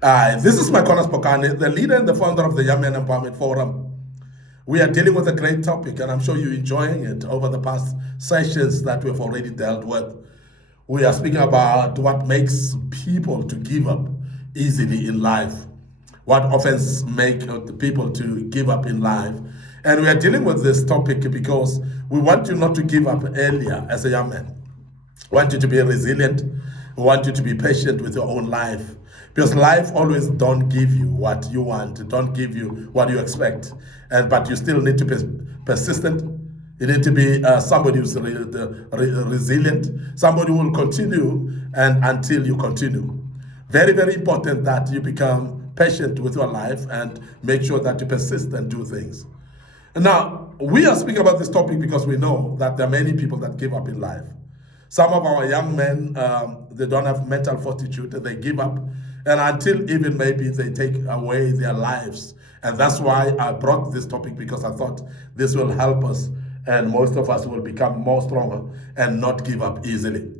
This is MIcornus Phokane, the leader and the founder of the Young Men Empowerment Forum. We are dealing with a great topic, and I'm sure you're enjoying it over the past sessions that we've already dealt with. We are speaking about what makes people to give up easily in life, what offense make the people to give up in life. And we are dealing with this topic because we want you not to give up earlier as a young man. We want you to be resilient. We want you to be patient with your own life. Because life always don't give you what you want, don't give you what you expect. But you still need to be persistent. You need to be somebody who's resilient, somebody who will continue and until you continue. Very, very important that you become patient with your life and make sure that you persist and do things. Now, we are speaking about this topic because we know that there are many people that give up in life. Some of our young men, they don't have mental fortitude, they give up, and until even maybe they take away their lives. And that's why I brought this topic, because I thought this will help us, and most of us will become more stronger and not give up easily.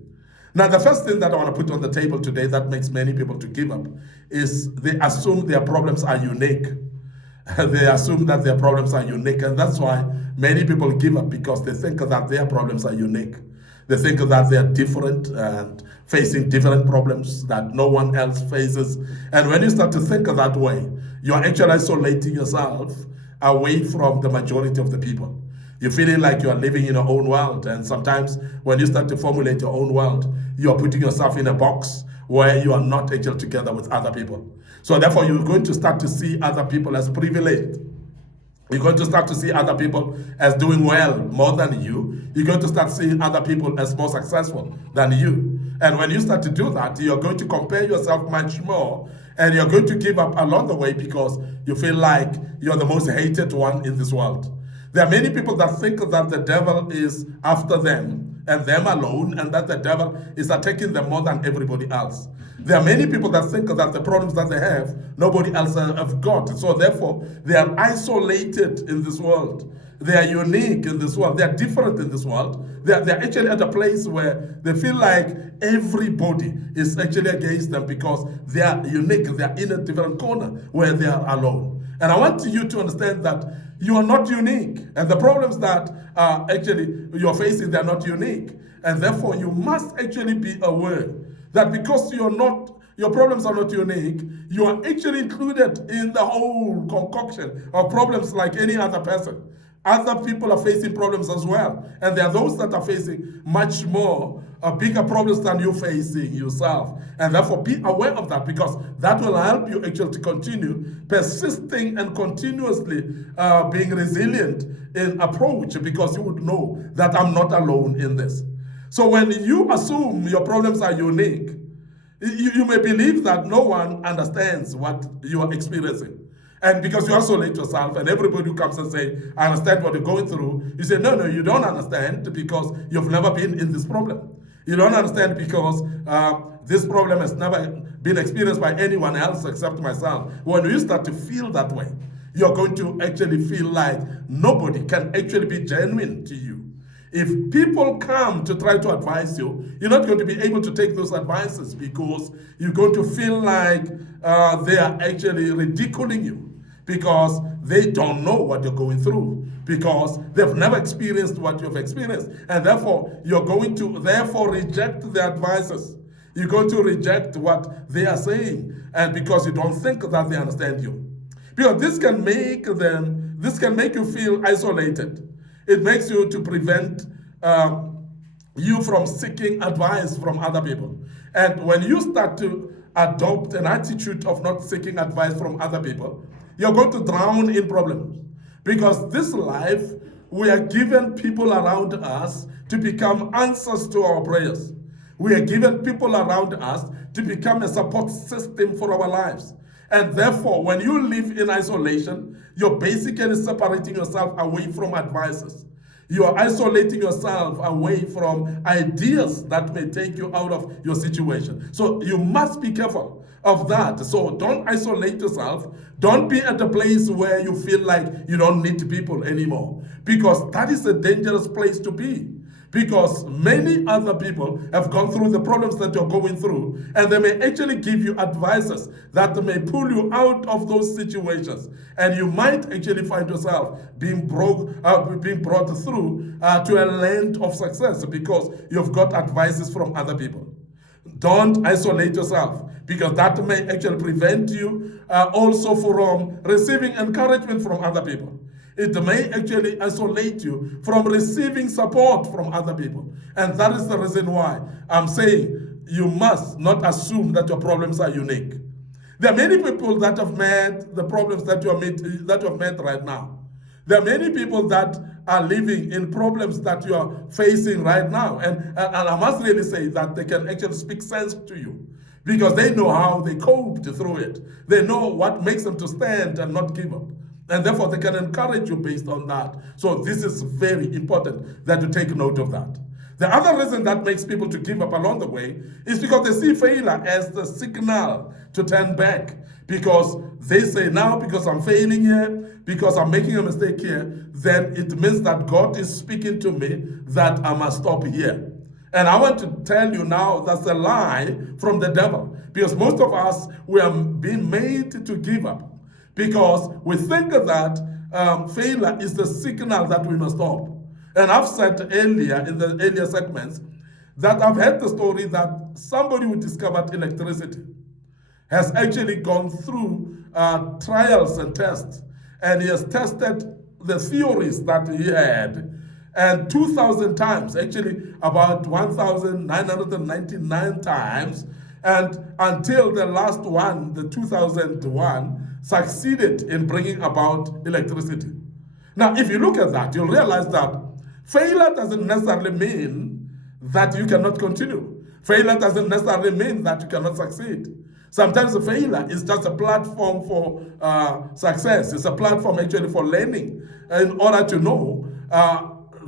Now, the first thing that I want to put on the table today that makes many people to give up is they assume their problems are unique. They assume that their problems are unique, and that's why many people give up, because they think that their problems are unique. They think that they are different and facing different problems that no one else faces. And when you start to think that way, you're actually isolating yourself away from the majority of the people. You're feeling like you are living in your own world. And sometimes when you start to formulate your own world, you're putting yourself in a box where you are not actually together with other people. So therefore, you're going to start to see other people as privileged. You're going to start to see other people as doing well more than you. You're going to start seeing other people as more successful than you. And when you start to do that, you're going to compare yourself much more, and you're going to give up along the way because you feel like you're the most hated one in this world. There are many people that think that the devil is after them and them alone, and that the devil is attacking them more than everybody else. There are many people that think that the problems that they have, nobody else have got. So therefore, they are isolated in this world. They are unique in this world. They are different in this world. They're actually at a place where they feel like everybody is actually against them because they are unique. They are in a different corner where they are alone. And I want you to understand that you are not unique. And the problems that actually you're facing, they're not unique. And therefore, you must actually be aware that because your problems are not unique, you are actually included in the whole concoction of problems like any other person. Other people are facing problems as well. And there are those that are facing much more bigger problems than you're facing yourself. And therefore, be aware of that, because that will help you actually to continue persisting and continuously being resilient in approach, because you would know that I'm not alone in this. So when you assume your problems are unique, you may believe that no one understands what you are experiencing. And because you isolate yourself, and everybody who comes and say, I understand what you're going through, you say, no, you don't understand, because you've never been in this problem. You don't understand because this problem has never been experienced by anyone else except myself. When you start to feel that way, you're going to actually feel like nobody can actually be genuine to you. If people come to try to advise you, you're not going to be able to take those advices, because you're going to feel like they are actually ridiculing you, because they don't know what you're going through, because they've never experienced what you've experienced. And therefore, you're going to reject the advices. You're going to reject what they are saying, and because you don't think that they understand you. Because this can make you feel isolated. It makes you to prevent you from seeking advice from other people. And when you start to adopt an attitude of not seeking advice from other people, you're going to drown in problems. Because this life, we are given people around us to become answers to our prayers. We are given people around us to become a support system for our lives. And therefore, when you live in isolation, you're basically separating yourself away from advices. You are isolating yourself away from ideas that may take you out of your situation. So you must be careful of that. So don't isolate yourself. Don't be at a place where you feel like you don't need people anymore, because that is a dangerous place to be. Because many other people have gone through the problems that you're going through, and they may actually give you advices that may pull you out of those situations. And you might actually find yourself being brought through to a land of success because you've got advices from other people. Don't isolate yourself, because that may actually prevent you also from receiving encouragement from other people. It may actually isolate you from receiving support from other people. And that is the reason why I'm saying you must not assume that your problems are unique. There are many people that have met the problems that you have met right now. There are many people that are living in problems that you are facing right now. And I must really say that they can actually speak sense to you, because they know how they coped through it. They know what makes them to stand and not give up. And therefore, they can encourage you based on that. So this is very important that you take note of that. The other reason that makes people to give up along the way is because they see failure as the signal to turn back. Because they say, now because I'm failing here, because I'm making a mistake here, then it means that God is speaking to me that I must stop here. And I want to tell you now, that's a lie from the devil. Because most of us, we are being made to give up, because we think that failure is the signal that we must stop. And I've said earlier, in the earlier segments, that I've heard the story that somebody who discovered electricity has actually gone through trials and tests, and he has tested the theories that he had, and 2,000 times, actually about 1,999 times, and until the last one, the 2001, succeeded in bringing about electricity. Now, if you look at that, you'll realize that failure doesn't necessarily mean that you cannot continue. Failure doesn't necessarily mean that you cannot succeed. Sometimes a failure is just a platform for success. It's a platform actually for learning, in order to know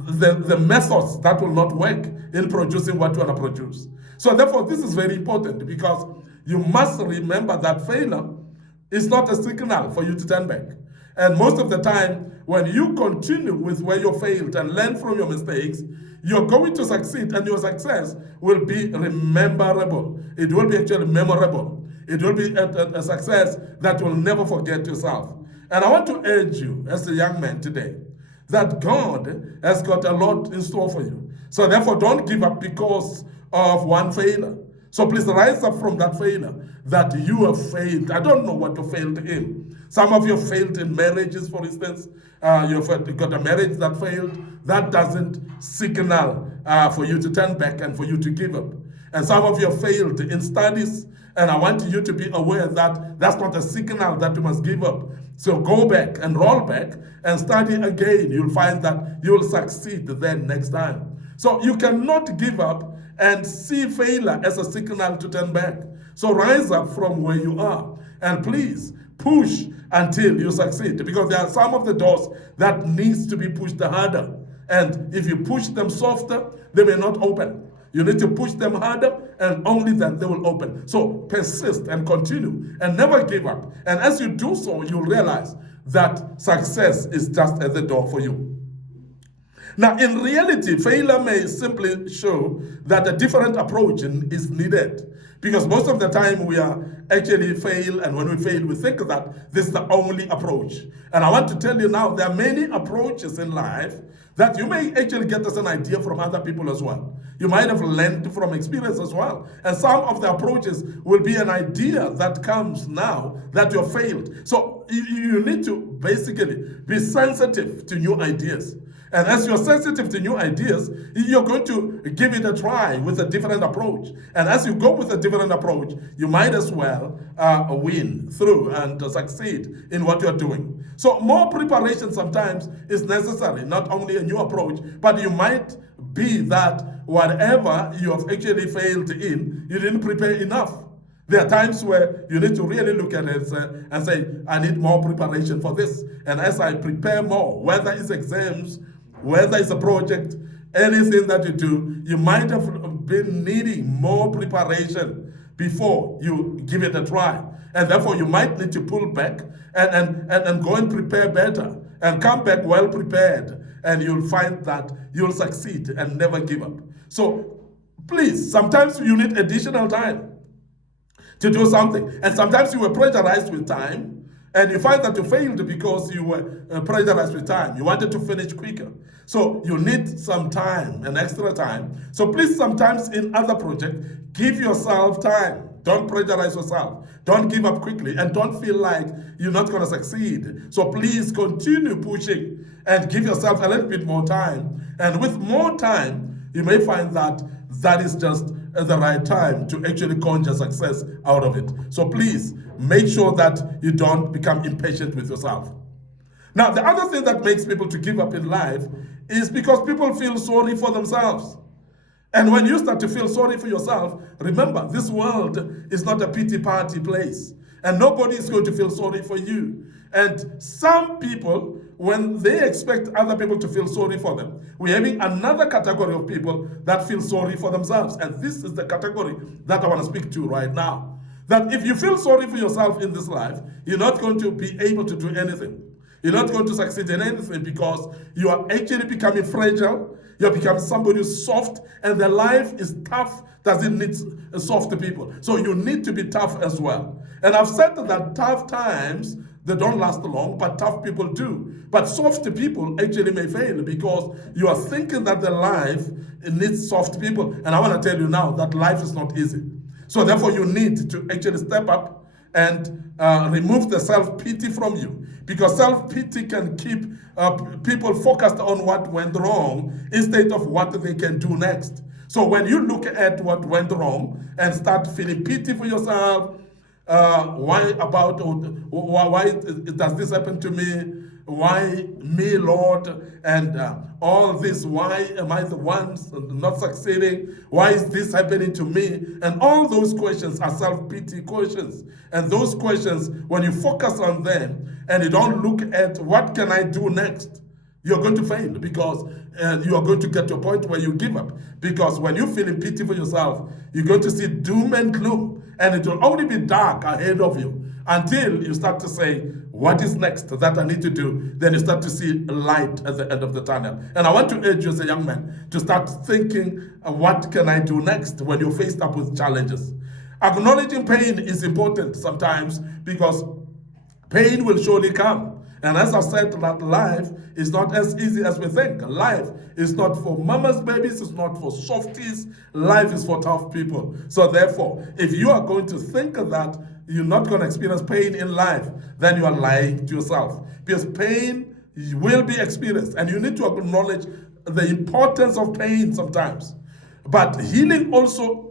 the methods that will not work in producing what you want to produce. So therefore, this is very important, because you must remember that failure is not a signal for you to turn back. And most of the time, when you continue with where you failed and learn from your mistakes, you're going to succeed, and your success will be rememberable. It will be actually memorable. It will be a success that will never forget yourself. And I want to urge you as a young man today that God has got a lot in store for you. So therefore, don't give up because of one failure. So please rise up from that failure that you have failed. I don't know what you failed in. Some of you have failed in marriages, for instance. You've got a marriage that failed. That doesn't signal for you to turn back and for you to give up. And some of you have failed in studies, and I want you to be aware that that's not a signal that you must give up. So go back and roll back and study again. You'll find that you will succeed then next time. So you cannot give up and see failure as a signal to turn back. So rise up from where you are, and please push until you succeed, because there are some of the doors that needs to be pushed harder. And if you push them softer, they may not open. You need to push them harder, and only then they will open. So persist and continue and never give up. And as you do so, you'll realize that success is just at the door for you. Now, in reality, failure may simply show that a different approach is needed. Because most of the time we are actually fail, and when we fail, we think that this is the only approach. And I want to tell you now, there are many approaches in life that you may actually get as an idea from other people as well. You might have learned from experience as well. And some of the approaches will be an idea that comes now that you failed. So you need to basically be sensitive to new ideas. And as you're sensitive to new ideas, you're going to give it a try with a different approach. And as you go with a different approach, you might as well win through and succeed in what you're doing. So more preparation sometimes is necessary, not only a new approach, but you might be that whatever you have actually failed in, you didn't prepare enough. There are times where you need to really look at it and say, I need more preparation for this. And as I prepare more, whether it's exams, whether it's a project, anything that you do, you might have been needing more preparation before you give it a try. And therefore, you might need to pull back and go and prepare better and come back well prepared and you'll find that you'll succeed and never give up. So please, sometimes you need additional time to do something. And sometimes you were pressurized with time, and you find that you failed because you were pressurized with time. You wanted to finish quicker. So you need some time, an extra time. So please, sometimes in other projects, give yourself time. Don't pressurize yourself. Don't give up quickly, and don't feel like you're not going to succeed. So please continue pushing and give yourself a little bit more time. And with more time, you may find that that is just the right time to actually conjure success out of it. So please make sure that you don't become impatient with yourself. Now, the other thing that makes people to give up in life is because people feel sorry for themselves. And when you start to feel sorry for yourself, remember, this world is not a pity party place. And nobody is going to feel sorry for you. And some people, when they expect other people to feel sorry for them, we're having another category of people that feel sorry for themselves. And this is the category that I want to speak to right now. That if you feel sorry for yourself in this life, you're not going to be able to do anything. You're not going to succeed in anything because you are actually becoming fragile. You're becoming somebody who's soft, and their life is tough. Doesn't need soft people. So you need to be tough as well. And I've said that tough times, they don't last long, but tough people do. But soft people actually may fail because you are thinking that the life needs soft people. And I want to tell you now that life is not easy. So therefore you need to actually step up and remove the self-pity from you. Because self-pity can keep people focused on what went wrong instead of what they can do next. So when you look at what went wrong and start feeling pity for yourself, why does this happen to me? Why me, Lord? And all this, why am I the one not succeeding? Why is this happening to me? And all those questions are self-pity questions. And those questions, when you focus on them and you don't look at what can I do next, you're going to fail because you are going to get to a point where you give up. Because when you're feeling pity for yourself, you're going to see doom and gloom. And it will only be dark ahead of you until you start to say, what is next that I need to do? Then you start to see light at the end of the tunnel. And I want to urge you as a young man to start thinking, what can I do next when you're faced up with challenges? Acknowledging pain is important sometimes because pain will surely come. And as I said, that life is not as easy as we think. Life is not for mama's babies, it's not for softies. Life is for tough people. So therefore, if you are going to think that you're not going to experience pain in life, then you are lying to yourself. Because pain will be experienced, and you need to acknowledge the importance of pain sometimes. But healing also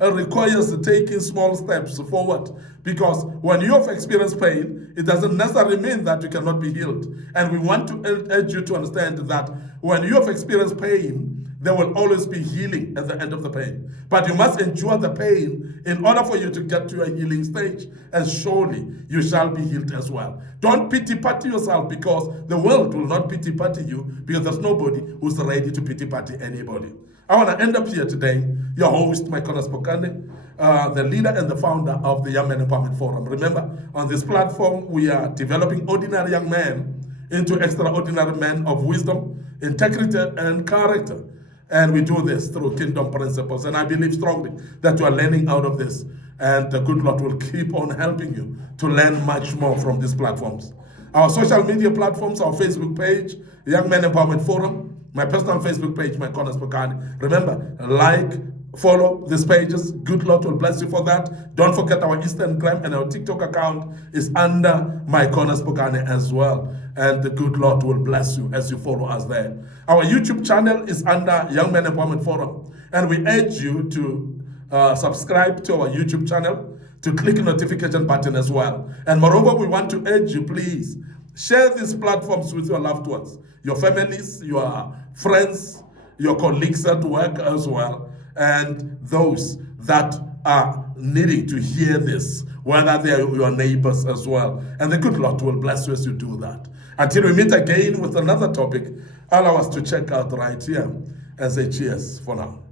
requires taking small steps forward. Because when you have experienced pain, it doesn't necessarily mean that you cannot be healed. And we want to urge you to understand that when you have experienced pain, there will always be healing at the end of the pain. But you must endure the pain in order for you to get to a healing stage. And surely you shall be healed as well. Don't pity-party yourself because the world will not pity-party you because there's nobody who's ready to pity-party anybody. I want to end up here today, your host, MIcornus Phokane, the leader and the founder of the Young Men Empowerment Forum. Remember, on this platform, we are developing ordinary young men into extraordinary men of wisdom, integrity, and character. And we do this through kingdom principles. And I believe strongly that you are learning out of this. And the good Lord will keep on helping you to learn much more from these platforms. Our social media platforms, our Facebook page, Young Men Empowerment Forum, my personal Facebook page, MIcornus Phokane. Remember, like, follow these pages. Good Lord will bless you for that. Don't forget our Instagram and our TikTok account is under MIcornus Phokane as well. And the good Lord will bless you as you follow us there. Our YouTube channel is under Young Men Empowerment Forum. And we urge you to subscribe to our YouTube channel, to click the notification button as well. And moreover, we want to urge you, please, share these platforms with your loved ones, your families, your friends, your colleagues at work as well, and those that are needing to hear this, whether they are your neighbors as well. And the good Lord will bless you as you do that. Until we meet again with another topic, allow us to check out right here and say cheers for now.